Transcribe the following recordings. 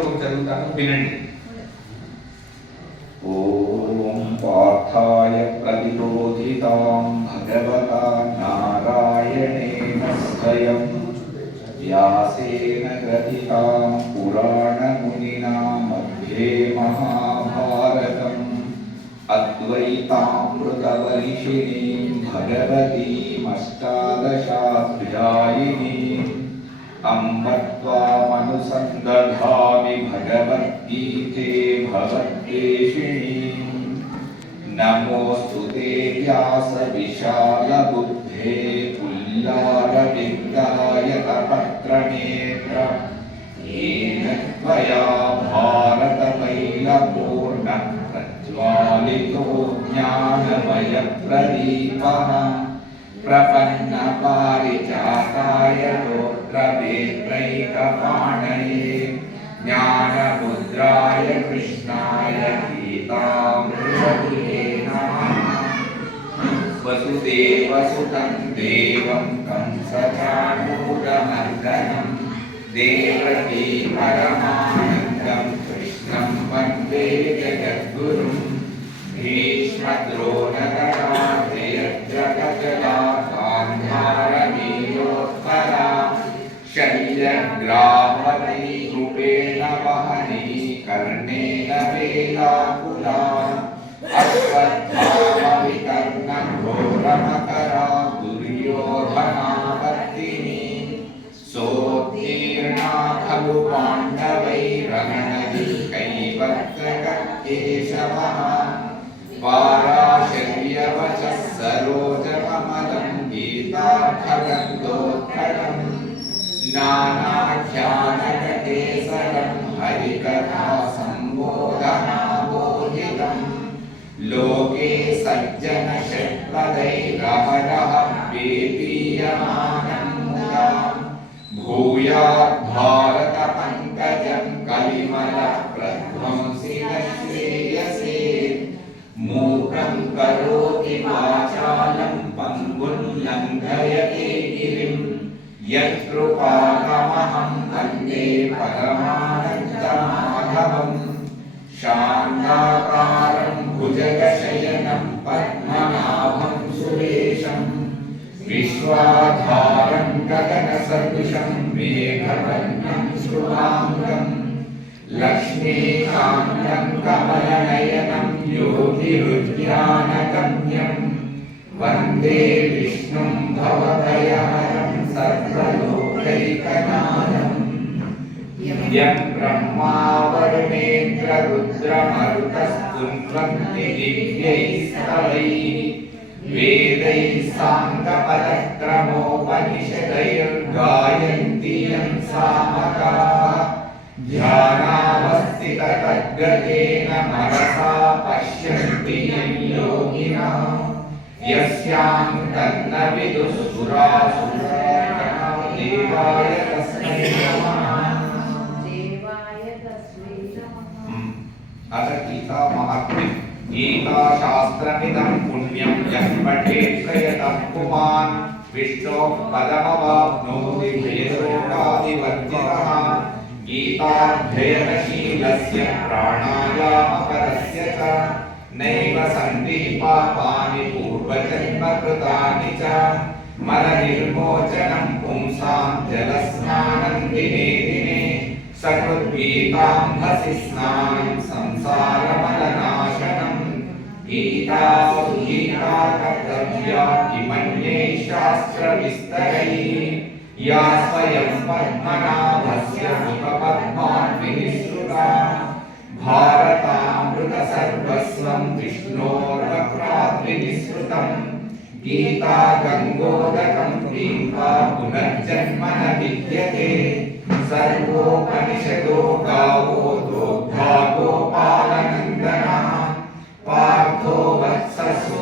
శ్లోకం చదువుతాను వినండి ॐ पार्थाय प्रतिबोधितां भगवता नारायणेन स्वयं व्यासेन ग्रथितां पुराणमुनिना मध्ये महाभारतम् अद्वैतामृतवर्षिणीं भगवतीमष्टादशाध्यायिनीम् अम्ब त्वामनुसन्दधामि भगवद्गीते भवद्वेषिणीम् नमोऽस्तु ते व्यासविशालबुद्धे पुल्लारविन्दाय तपत्रनेत्र। येन त्वया भारततैलपूर्णः प्रज्वालितो ज्ञानमयप्रदीपः। प्रपन्नपारिजाताय गोत्रवेत्रैकपाणये ज्ञानमुद्राय कृष्णाय गीतामृतये नमः। वसुदेवसुतं देवं कंसचाणूरमर्दनं देवकी परमानन्दं नानाख्यानकेसरं हरिकथा सम्बोधनाबोधितम् लोके सज्जन षट्पदैरहरः पेपीयमानं परमानन्दमाधवम् शान्ताकारं भुजगशयनं पद्मनाभं सुरेशं विश्वाधारं गगनसदृशं मेघवर्णं शुभाङ्गं लक्ष्मीकान्तं कमलनयनं योगिरुद्यानगम्यं वन्दे विष्णुं भवभयहरं सर्वलोकैकनाथम् यं ब्रह्मा वरुणेन्द्ररुद्रमरुतस्तुन्वन्ति दिव्यैस्तवैः वेदैः साङ्गपदक्रमोपनिषदैर्गायन्ति यं सामकाः ध्यानावस्थिततद्गतेन मनसा पश्यन्ति यं योगिनः यस्यां तन्न विदुःसुरासुरगणा देवाय तस्मै नमः गीताशास्त्रमिदं पुण्यं यः पठेत् प्रयतः पुमान् विष्णोः पदमवाप्नोति भेदोगादिवर्जितः गीताध्ययनशीलस्य प्राणायामपरस्य च, नैव सन्ति पापानि पूर्वजन्मकृतानि च। मलनिर्मोचनं पुंसां जलस्नानं दिने दिने सकृद्गीताम्भसि स्नानं संसारमलनाशनम् गीता गीता कर्तव्या किमन्ये शास्त्रविस्तरैः या स्वयं पद्मनाभस्य मुखपद्मान्विनिसृता भारतामृतसर्वस्वं विष्णोर्वक्राद्विनिसृतम् गीता गङ्गोदकं पीत्वा पुनर्जन्म न विद्यते सर्वोपनिषदो गावो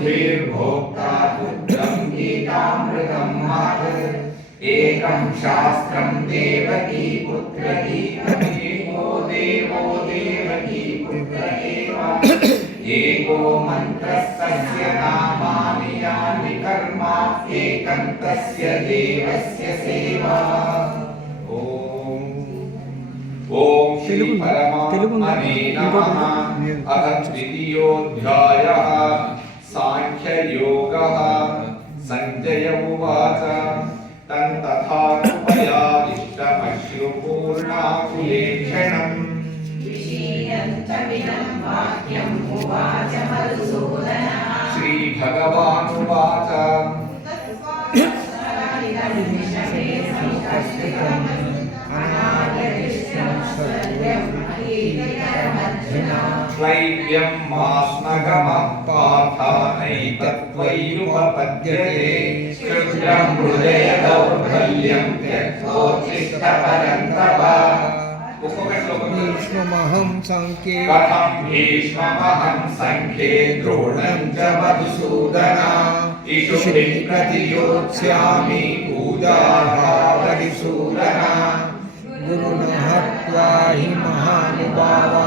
बुद्धिर्भोक्ता बुद्धम् गीतामृतम् एकम् शास्त्रम् देवकी पुत्रकी एको देवो देवकी पुत्र एव एको मन्त्रस्तस्य नामानि यानि कर्मा एकम् तस्य देवस्य सेवा। ॐ। श्री परमात्मने नमः। अथ द्वितीयोऽध्यायः। साङ्ख्ययोगः सञ्जय उवाच तन् तथा कृपयाविष्टमश्रुपूर्णाकुलेक्षणम् श्रीभगवानुवाच अनागतिष्ठं सत्यम् अहितकरमर्जुना क्लैव्यम् मास्मगमत्पाथानैतत्त्वय्युपपद्यते शुद्रम् हृदय दौर्बल्यम् त्यक्तोचिष्टपरन्तव भीष्ममहं सङ्ख्ये कथं भीष्ममहं सङ्ख्ये द्रोणं च मधुसूदना इषुभिः प्रतियोत्स्यामि पूजाभावरिसूदना गुरुणः त्वा हि महानुभावा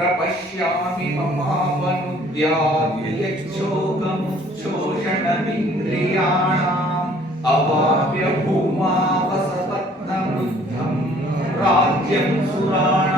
प्रपश्यामि ममावनुद्याद्यच्छोकमुच्छोषणमिन्द्रियाणाम् अवाप्य भूमावसपत्नवृद्धम् राज्यं सुराणामपि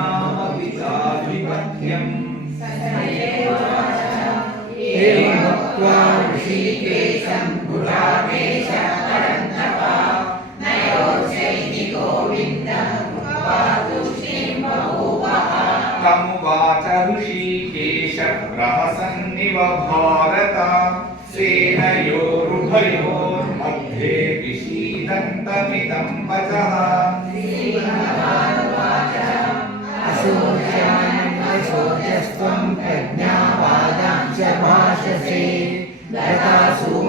भाषसे गतासून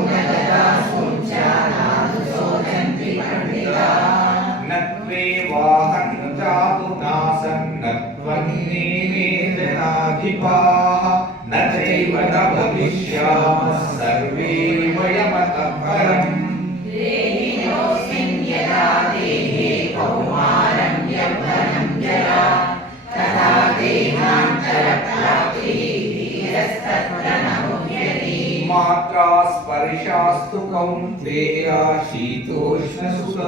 स्पर्शास्तु कौन्तेया शीतोष्णसुखदुःखदाः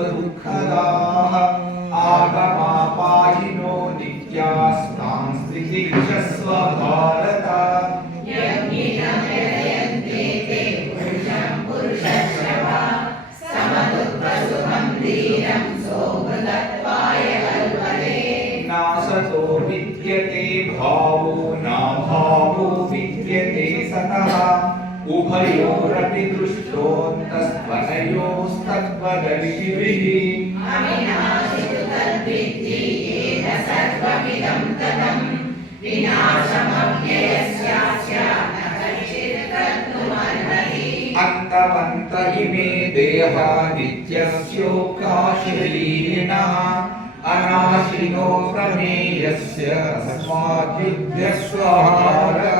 दृष्टोऽन्तस्त्वनयोस्तत्त्वदर्शिभिः अविनाशितु तद्विद्धि येन सर्वमिदं ततं विनाशमव्ययस्यास्य न कश्चित् कर्तुमर्हति अन्तवन्त इमे देहा नित्यस्योक्ताशरीरिणः अनाशिनो प्रमेयस्य अस्माद्युध्यस्वहारः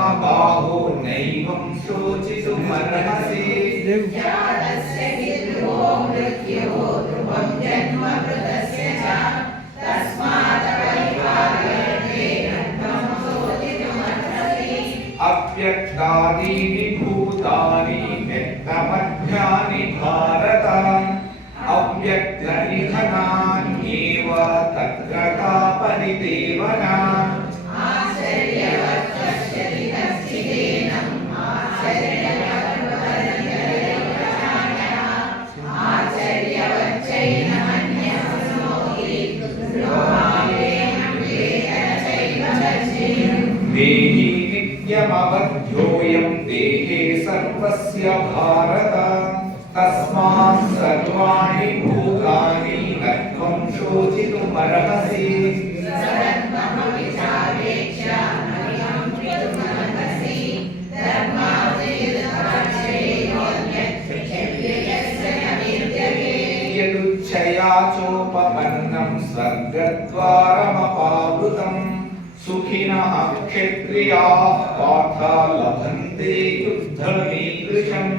ಮರಣಸಿ ಯಾಡಸ್ಯ ಹಿತೋ ಮೃತ್ಯೋ ಧ್ರುವಂ ಜನ್ಮ ಮೃತಸ್ಯ ಚ ತಸ್ಮಾತ್ ಪರಿಪಾಲಯತೆ ನತ್ಮಂ ಸೋತಿ ಮರಣಸಿ ಅಪ್ಯಕ್ತಾದಿ नित्यमवध्योऽयं देहे सर्वस्य भारत तस्मात् सर्वाणि भूतानि न त्वं शोचितुमर्हसि सदत्ममपि चावेक्ष्य नविहं पितुमर्हसि धर्मादियुद्धक्षेयोन्यस्य न विद्यते यदुच्छया चोपपन्नं स्वर्गद्वारमपावृतं सुखिनः क्षत्रिया पाठ लभन्ते युद्धमीदृशम्।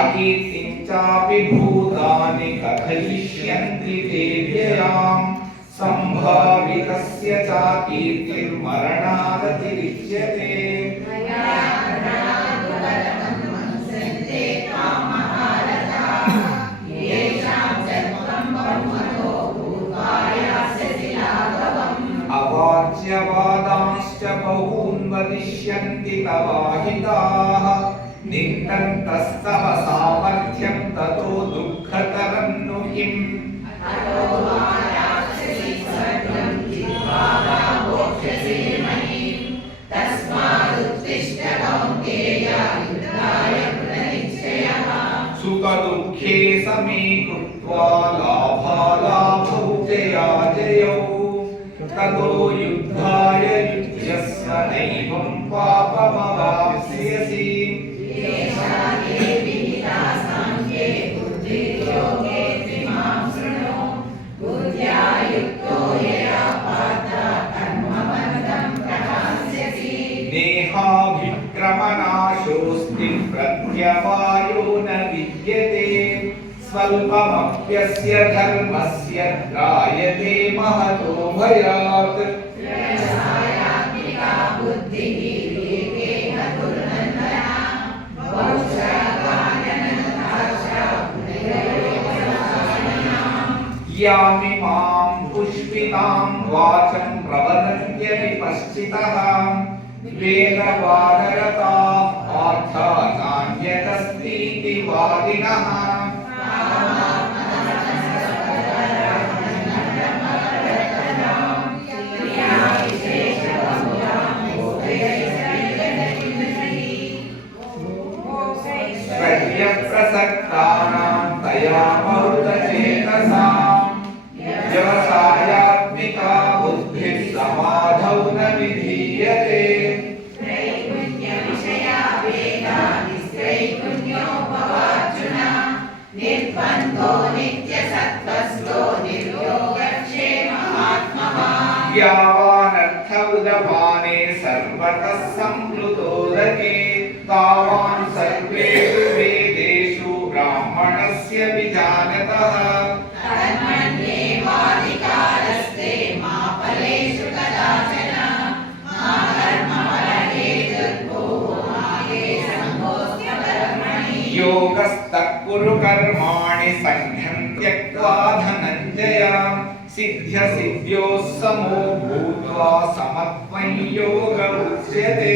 अकीर्तिं चापि भूतानि कथयिष्यन्ति सम्भावितस्य चाकीर्तिर्मरणादतिरिच्यते जित्वा वा भोक्ष्यसि महीम् तस्मादुत्तिष्ठ कौन्तेय युद्धाय कृतनिश्चयः सुखदुःखे समे कृत्वा लाभालाभौ जयाजयौ ततो युद्धाय युज्यस्व नैवं पापमवाप्स्यसि येषा ये विहिता साङ्ख्ये बुद्धिर्योगे त्रिमां शृणु बुद्ध्या युक्तो यया पार्थ कर्मबन्धं प्रहास्यसि नेहाभिक्रमनाशोऽस्ति प्रत्यवायो न विद्यते स्वल्पमप्यस्य धर्मस्य त्रायते महतो भयात् व्यवसायात्मिका बुद्धिः यामि माँ पुष्पितां वाचं प्रवदन्त्य विपश्चितः वेदवादरताः पार्थानान्यतस्तीति वादिनः। यावानर्थ उदपाने सर्वतः सम्प्लुतोदके तावान् सर्वेषु वेदेषु ब्राह्मणस्य विजानतः योगस्तत्कुरु कर्माणि सङ्घं त्यक्त्वा धनञ्जया। सिद्ध्य सिद्ध्योः समो भूत्वा समत्वं योग उच्यते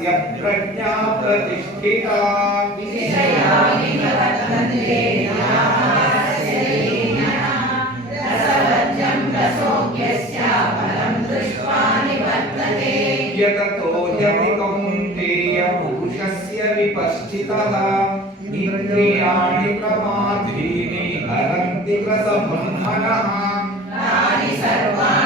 इन्द्रियाणीन्द्रियार्थेभ्यस्तस्य प्रज्ञा प्रतिष्ठिता यततो ह्यपि कौन्तेय पुरुषस्य विपश्चितः इन्द्रियाणि प्रमाथीनि हरन्ति प्रसभं मनः तानि सर्वाणि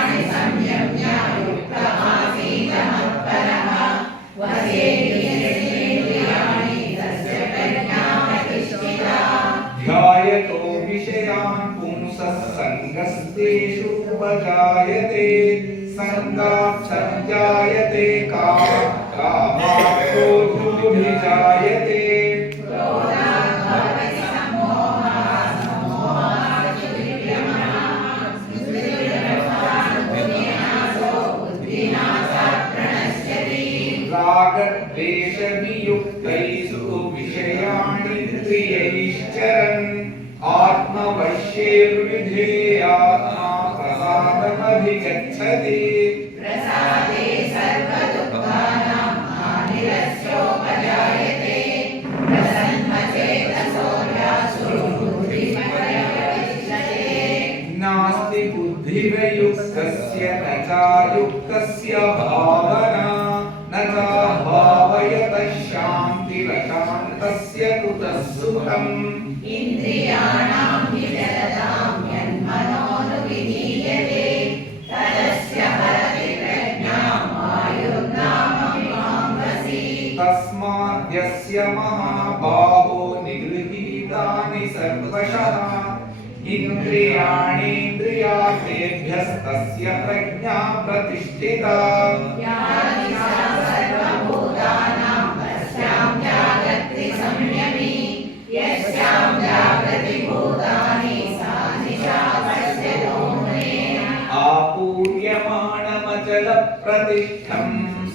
जायते सङ्गात् सञ्जायते कामात् जायते इन्द्रियाणां यन्मनोनुविधीयते तदस्य हरति तस्माद्यस्य महाबाहो निगृहीतानि सर्वशः इन्द्रियाणीन्द्रियार्थेभ्यस्तस्य प्रज्ञा प्रतिष्ठिता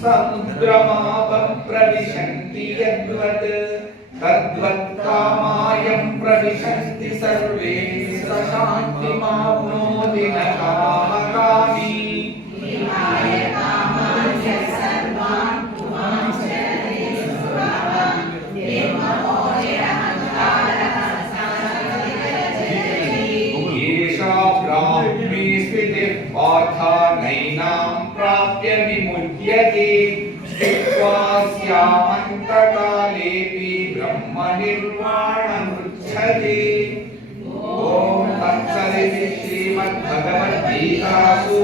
आपूर्यमाणमचलप्रतिष्ठं समुद्रमापं प्रविशन्ति यद्वत् तद्वत्कामायं प्रविशन्ति सर्वे स गीतासु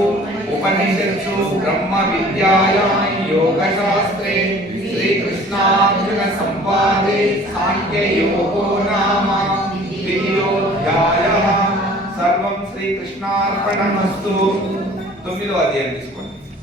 उपनिषत्सु ब्रह्मविद्यायां योगशास्त्रे श्रीकृष्णार्जुनसंवादे साङ्ख्ययोगो नाम द्वितीयोऽध्यायः సర్వం శ్రీకృష్ణార్పణమస్తు తొమ్మిదో అధ్యాయం తీసుకోండి